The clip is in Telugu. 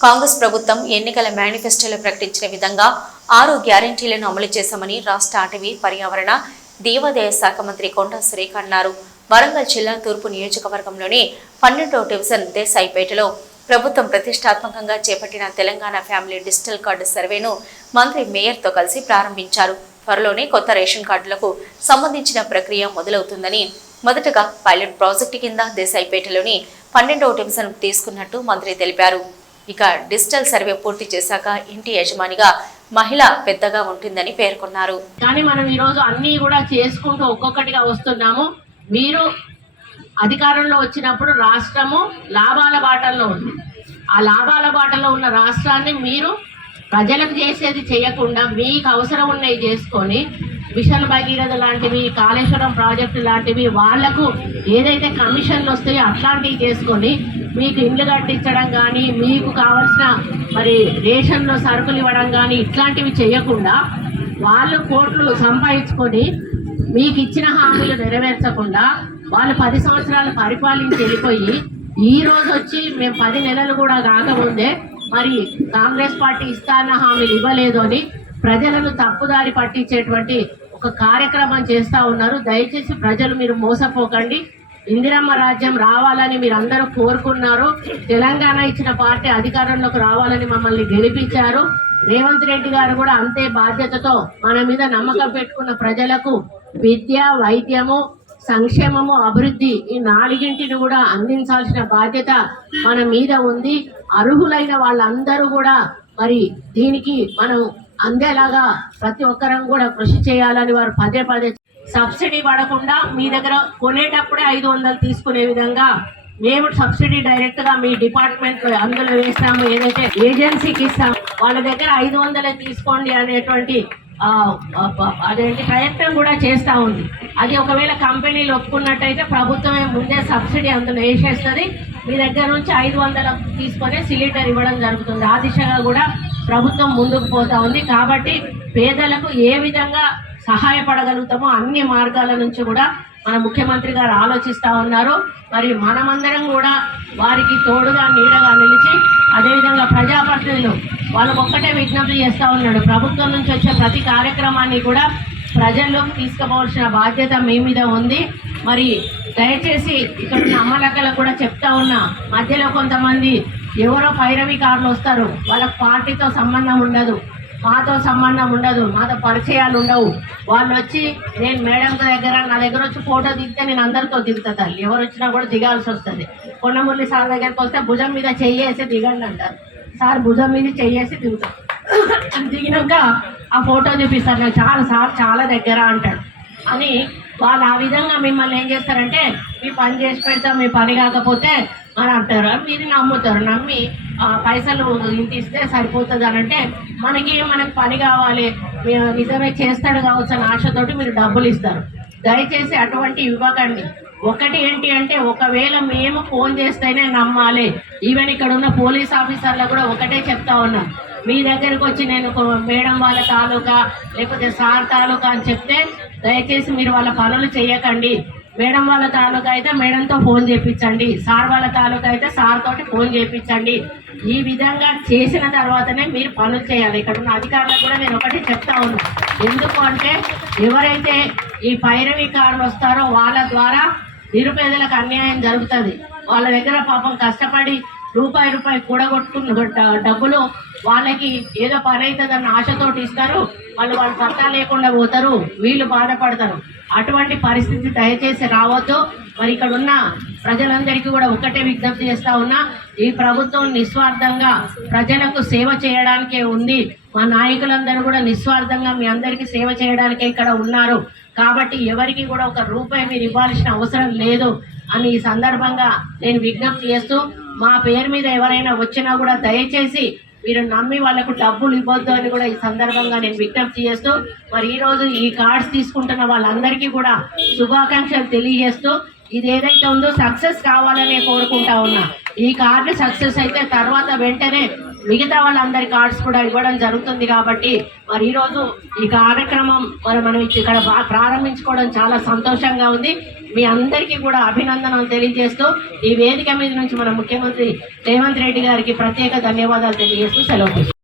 కాంగ్రెస్ ప్రభుత్వం ఎన్నికల మేనిఫెస్టోలో ప్రకటించిన విధంగా 6 గ్యారెంటీలను అమలు చేశామని రాష్ట్ర అటవీ పర్యావరణ దేవాదాయ శాఖ మంత్రి కొండా సురేఖ అన్నారు. వరంగల్ జిల్లా తూర్పు నియోజకవర్గంలోని 12వ డివిజన్ దేశాయిపేటలో ప్రభుత్వం ప్రతిష్టాత్మకంగా చేపట్టిన తెలంగాణ ఫ్యామిలీ డిజిటల్ కార్డు సర్వేను మంత్రి మేయర్తో కలిసి ప్రారంభించారు. త్వరలోనే కొత్త రేషన్ కార్డులకు సంబంధించిన ప్రక్రియ మొదలవుతుందని, మొదటగా పైలట్ ప్రాజెక్టు కింద దేశాయిపేటలోని 12వ డివిజన్ తీసుకున్నట్టు మంత్రి తెలిపారు. ఇక డిజిటల్ సర్వే పూర్తి చేశాక ఇంటి యజమానిగా మహిళ పెద్దగా ఉంటుందని పేర్కొన్నారు. కానీ మనం ఈరోజు అన్నీ కూడా చేసుకుంటూ ఒక్కొక్కటిగా వస్తున్నాము. మీరు అధికారంలో వచ్చినప్పుడు రాష్ట్రము లాభాల బాటల్లో ఉంది. ఆ లాభాల బాటలో ఉన్న రాష్ట్రాన్ని మీరు ప్రజలకు చేసేది చేయకుండా మీకు అవసరం ఉన్నవి చేసుకొని మిషన్ భగీరథ లాంటివి, కాళేశ్వరం ప్రాజెక్టు లాంటివి, వాళ్లకు ఏదైతే కమిషన్లు వస్తాయో అట్లాంటివి చేసుకొని మీకు ఇండ్లు కట్టించడం కానీ, మీకు కావాల్సిన మరి రేషన్లో సరుకులు ఇవ్వడం కానీ ఇట్లాంటివి చేయకుండా వాళ్ళు కోట్లు సంపాదించుకొని మీకు ఇచ్చిన హామీలు నెరవేర్చకుండా వాళ్ళు 10 సంవత్సరాలు పరిపాలించి వెళ్ళిపోయి ఈ రోజు వచ్చి మేము 10 నెలలు కూడా కాకముందే మరి కాంగ్రెస్ పార్టీ ఇస్తాన్న హామీలు ఇవ్వలేదు అని ప్రజలను తప్పుదారి పట్టించేటువంటి ఒక కార్యక్రమం చేస్తూ ఉన్నారు. దయచేసి ప్రజలు మీరు మోసపోకండి. ఇందిరమ్మ రాజ్యం రావాలని మీరు అందరూ కోరుకున్నారు. తెలంగాణ ఇచ్చిన పార్టీ అధికారంలోకి రావాలని మమ్మల్ని గెలిపించారు. రేవంత్ రెడ్డి గారు కూడా అంతే బాధ్యతతో మన మీద నమ్మకం పెట్టుకున్న ప్రజలకు విద్య, వైద్యము, సంక్షేమము, అభివృద్ధి ఈ 4గింటిని కూడా అందించాల్సిన బాధ్యత మన మీద ఉంది. అర్హులైన వాళ్ళందరూ కూడా మరి దీనికి మనం అందేలాగా ప్రతి ఒక్కరం కూడా కృషి చేయాలని వారు పదే సబ్సిడీ పడకుండా మీ దగ్గర కొనేటప్పుడే 500 తీసుకునే విధంగా మేము సబ్సిడీ డైరెక్ట్ గా మీ డిపార్ట్మెంట్ లో అందులో వేస్తాము. ఏదైతే ఏజెన్సీకి ఇస్తాము వాళ్ళ దగ్గర 500 తీసుకోండి అనేటువంటి అదేంటి ప్రయత్నం కూడా చేస్తూ ఉంది. అది ఒకవేళ కంపెనీలు ఒప్పుకున్నట్టయితే ప్రభుత్వమే ముందే సబ్సిడీ అందులో వేసేస్తుంది. మీ దగ్గర నుంచి 500 తీసుకొని సిలిండర్ ఇవ్వడం జరుగుతుంది. ఆ దిశగా కూడా ప్రభుత్వం ముందుకు పోతా ఉంది. కాబట్టి పేదలకు ఏ విధంగా సహాయపడగలుగుతామో అన్ని మార్గాల నుంచి కూడా మన ముఖ్యమంత్రి గారు ఆలోచిస్తూ ఉన్నారు. మరి మనమందరం కూడా వారికి తోడుగా నీడగా నిలిచి అదేవిధంగా ప్రజాప్రతినిధులు వాళ్ళు ఒక్కటే విజ్ఞప్తి చేస్తూ ఉన్నాడు. ప్రభుత్వం నుంచి వచ్చే ప్రతి కార్యక్రమాన్ని కూడా ప్రజల్లోకి తీసుకుపోవాల్సిన బాధ్యత మీ మీద ఉంది. మరి దయచేసి ఇక్కడ అమ్మలక్కలకు కూడా చెప్తా ఉన్నా, మధ్యలో కొంతమంది ఎవరో పైరవికారులు వస్తారు. వాళ్ళకి పార్టీతో సంబంధం ఉండదు, మాతో సంబంధం ఉండదు, మాతో పరిచయాలు ఉండవు. వాళ్ళు వచ్చి నేను మేడం దగ్గర నా దగ్గర వచ్చి ఫోటో దిగితే నేను అందరితో దిగుతా తల్లి, ఎవరు వచ్చినా కూడా దిగాల్సి వస్తుంది. కొండమురళి సార్ దగ్గరికి వస్తే భుజం మీద చెయ్యేసి దిగండి అంటారు. సార్ భుజం మీద చెయ్యేసి దిగుతాం. దిగినాక ఆ ఫోటో చూపిస్తారు, నాకు చాలా దగ్గర అంటాడు అని వాళ్ళు ఆ విధంగా మిమ్మల్ని ఏం చేస్తారంటే మీ పని చేసి పెడతాం, మీ పని కాకపోతే అని అంటారు. మీరు నమ్ముతారు. నమ్మి పైసలు ఇంటి ఇస్తే సరిపోతుంది అని అంటే మనకు పని కావాలి, నిజమే చేస్తాడు కావచ్చు అని ఆశతోటి మీరు డబ్బులు ఇస్తారు. దయచేసి అటువంటి ఇవ్వకండి. ఒకటి ఏంటి అంటే ఒకవేళ మేము ఫోన్ చేస్తేనే నమ్మాలి. ఈవెన్ ఇక్కడ ఉన్న పోలీస్ ఆఫీసర్లు కూడా ఒకటే చెప్తా ఉన్నాం, మీ దగ్గరకు వచ్చి నేను మేడం వాళ్ళ తాలూకా లేకపోతే సార్ తాలూకా అని చెప్తే దయచేసి మీరు వాళ్ళ పనులు చేయకండి. మేడం వాళ్ళ తాలూకా అయితే మేడంతో ఫోన్ చేయించండి, సార్ వాళ్ళ తాలూకా అయితే సార్ తోటి ఫోన్ చేయించండి. ఈ విధంగా చేసిన తర్వాతనే మీరు పనులు చేయాలి. ఇక్కడ ఉన్న అధికారులకు కూడా నేను ఒకటి చెప్తా ఉన్నా. ఎందుకు అంటే ఎవరైతే ఈ పైరవికారులు వస్తారో వాళ్ళ ద్వారా నిరుపేదలకు అన్యాయం జరుగుతుంది. వాళ్ళ దగ్గర పాపం కష్టపడి రూపాయి కూడగొట్టుకున్న డబ్బులు వాళ్ళకి ఏదో పని అవుతుందన్న ఆశతోటి ఇస్తారు. వాళ్ళు పత్తా లేకుండా పోతారు, వీళ్ళు బాధపడతారు. అటువంటి పరిస్థితి దయచేసి రావద్దు. మరి ఇక్కడ ఉన్న ప్రజలందరికీ కూడా ఒకటే విజ్ఞప్తి చేస్తా ఉన్నా, ఈ ప్రభుత్వం నిస్వార్థంగా ప్రజలకు సేవ చేయడానికే ఉంది. మా నాయకులందరూ కూడా నిస్వార్థంగా మీ అందరికీ సేవ చేయడానికే ఇక్కడ ఉన్నారు. కాబట్టి ఎవరికి కూడా ₹1 మీరు ఇవ్వాల్సిన అవసరం లేదు అని ఈ సందర్భంగా నేను విజ్ఞప్తి చేస్తూ, మా పేరు మీద ఎవరైనా వచ్చినా కూడా దయచేసి మీరు నమ్మి వాళ్ళకు డబ్బులు ఇవ్వద్దు అని కూడా ఈ సందర్భంగా నేను విజ్ఞప్తి చేస్తూ, మరి ఈరోజు ఈ కార్డ్స్ తీసుకుంటున్న వాళ్ళందరికీ కూడా శుభాకాంక్షలు తెలియజేస్తూ, ఇది ఏదైతే ఉందో సక్సెస్ కావాలనే కోరుకుంటా ఉన్నా. ఈ కార్డు సక్సెస్ అయితే తర్వాత వెంటనే మిగతా వాళ్ళందరి కార్డ్స్ కూడా ఇవ్వడం జరుగుతుంది. కాబట్టి మరి ఈరోజు ఈ కార్యక్రమం మనం ఇక్కడ ప్రారంభించుకోవడం చాలా సంతోషంగా ఉంది. మీ అందరికీ కూడా అభినందనలు తెలియజేస్తూ ఈ వేదిక మీద నుంచి మన ముఖ్యమంత్రి రేవంత్ రెడ్డి గారికి ప్రత్యేక ధన్యవాదాలు తెలియజేస్తూ సెలవు తీసుకుంటున్నాను.